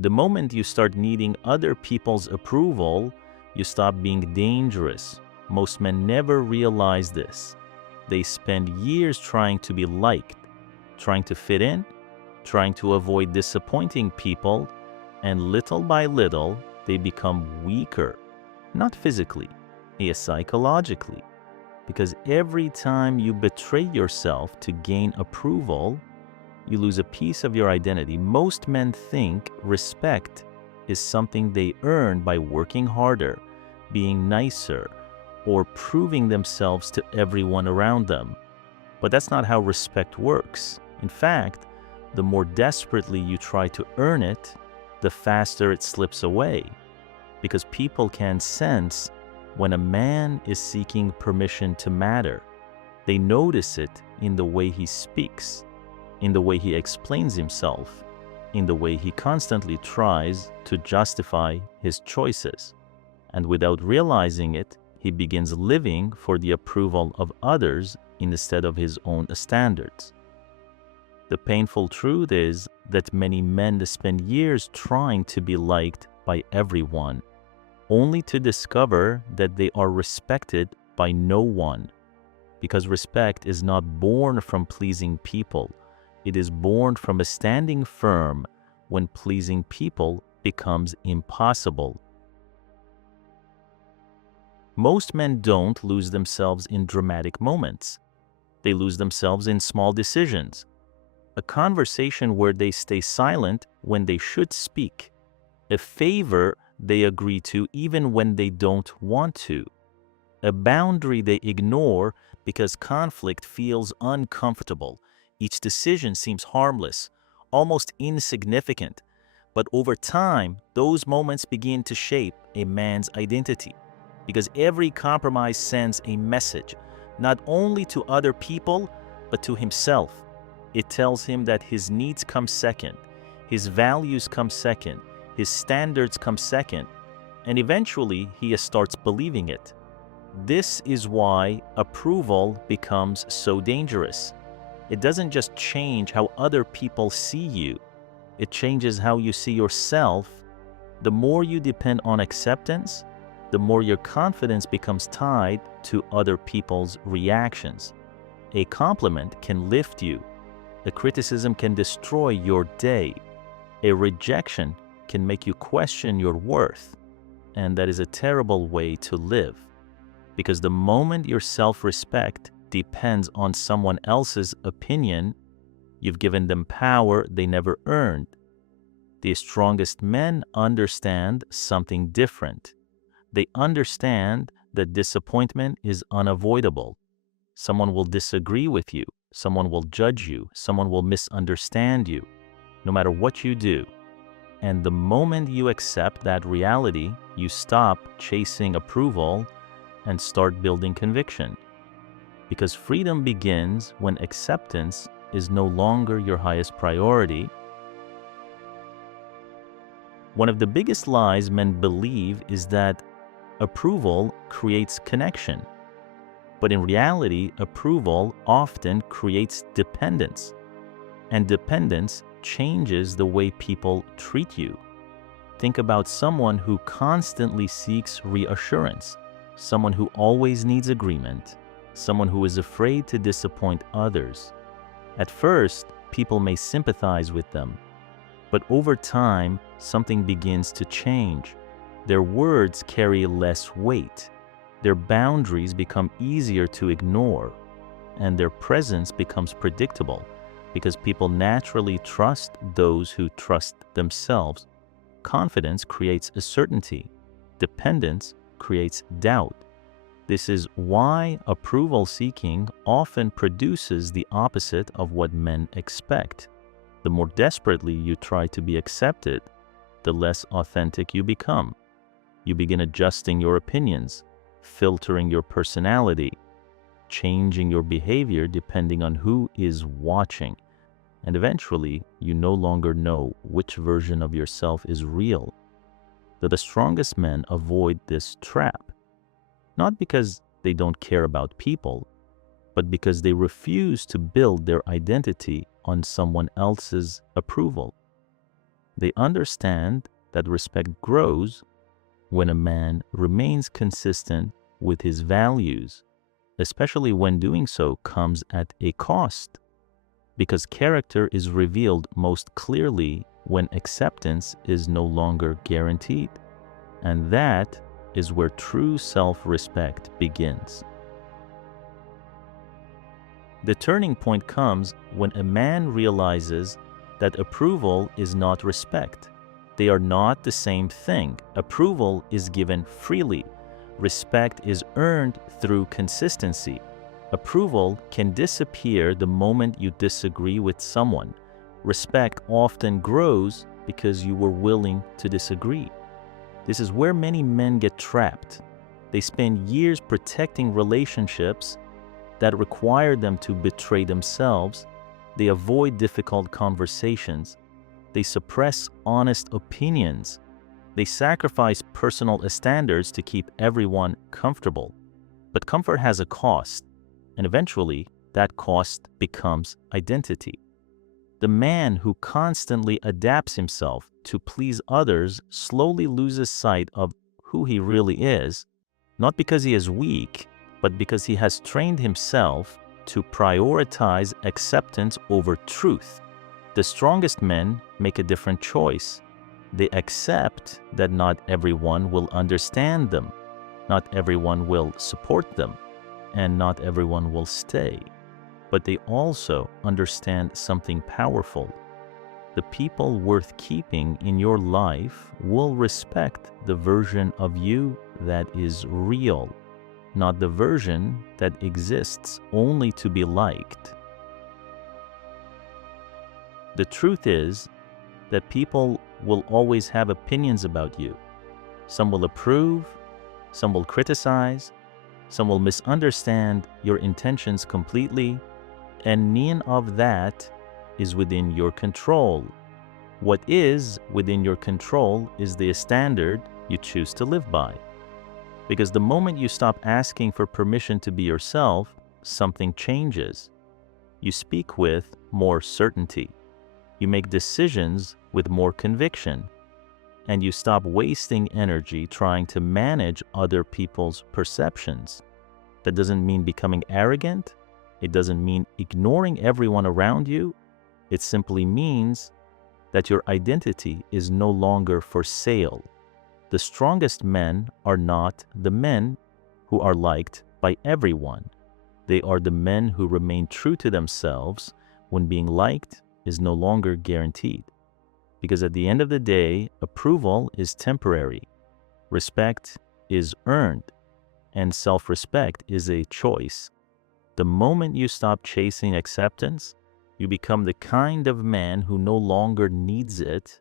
The moment you start needing other people's approval, you stop being dangerous. Most men never realize this. They spend years trying to be liked, trying to fit in, trying to avoid disappointing people, and little by little, they become weaker. Not physically, yet psychologically. Because every time you betray yourself to gain approval, you lose a piece of your identity. Most men think respect is something they earn by working harder, being nicer, or proving themselves to everyone around them. But that's not how respect works. In fact, the more desperately you try to earn it, the faster it slips away. Because people can sense when a man is seeking permission to matter. They notice it in the way he speaks, in the way he explains himself, in the way he constantly tries to justify his choices. And without realizing it, he begins living for the approval of others instead of his own standards. The painful truth is that many men spend years trying to be liked by everyone, only to discover that they are respected by no one. Because respect is not born from pleasing people. It is born from standing firm when pleasing people becomes impossible. Most men don't lose themselves in dramatic moments. They lose themselves in small decisions. A conversation where they stay silent when they should speak. A favor they agree to even when they don't want to. A boundary they ignore because conflict feels uncomfortable. Each decision seems harmless, almost insignificant. But over time, those moments begin to shape a man's identity. Because every compromise sends a message, not only to other people, but to himself. It tells him that his needs come second, his values come second, his standards come second, and eventually he starts believing it. This is why approval becomes so dangerous. It doesn't just change how other people see you, it changes how you see yourself. The more you depend on acceptance, the more your confidence becomes tied to other people's reactions. A compliment can lift you. A criticism can destroy your day. A rejection can make you question your worth. And that is a terrible way to live. Because the moment your self-respect depends on someone else's opinion, you've given them power they never earned. The strongest men understand something different. They understand that disappointment is unavoidable. Someone will disagree with you. Someone will judge you. Someone will misunderstand you, no matter what you do. And the moment you accept that reality, you stop chasing approval and start building conviction. Because freedom begins when acceptance is no longer your highest priority. One of the biggest lies men believe is that approval creates connection. But in reality, approval often creates dependence. And dependence changes the way people treat you. Think about someone who constantly seeks reassurance, someone who always needs agreement, someone who is afraid to disappoint others. At first, people may sympathize with them, but over time, something begins to change. Their words carry less weight, their boundaries become easier to ignore, and their presence becomes predictable because people naturally trust those who trust themselves. Confidence creates a certainty. Dependence creates doubt. This is why approval seeking often produces the opposite of what men expect. The more desperately you try to be accepted, the less authentic you become. You begin adjusting your opinions, filtering your personality, changing your behavior depending on who is watching. And eventually, you no longer know which version of yourself is real. The strongest men avoid this trap, not because they don't care about people, but because they refuse to build their identity on someone else's approval. They understand that respect grows when a man remains consistent with his values, especially when doing so comes at a cost, because character is revealed most clearly when acceptance is no longer guaranteed, and that is where true self-respect begins. The turning point comes when a man realizes that approval is not respect. They are not the same thing. Approval is given freely. Respect is earned through consistency. Approval can disappear the moment you disagree with someone. Respect often grows because you were willing to disagree. This is where many men get trapped. They spend years protecting relationships that require them to betray themselves. They avoid difficult conversations. They suppress honest opinions. They sacrifice personal standards to keep everyone comfortable. But comfort has a cost, and eventually that cost becomes identity. The man who constantly adapts himself to please others slowly loses sight of who he really is, not because he is weak, but because he has trained himself to prioritize acceptance over truth. The strongest men make a different choice. They accept that not everyone will understand them, not everyone will support them, and not everyone will stay. But they also understand something powerful. The people worth keeping in your life will respect the version of you that is real, not the version that exists only to be liked. The truth is that people will always have opinions about you. Some will approve, some will criticize, some will misunderstand your intentions completely, and none of that is within your control. What is within your control is the standard you choose to live by. Because the moment you stop asking for permission to be yourself, something changes. You speak with more certainty. You make decisions with more conviction. And you stop wasting energy trying to manage other people's perceptions. That doesn't mean becoming arrogant. It doesn't mean ignoring everyone around you. It simply means that your identity is no longer for sale. The strongest men are not the men who are liked by everyone. They are the men who remain true to themselves when being liked is no longer guaranteed. Because at the end of the day, approval is temporary, respect is earned, and self-respect is a choice. The moment you stop chasing acceptance, you become the kind of man who no longer needs it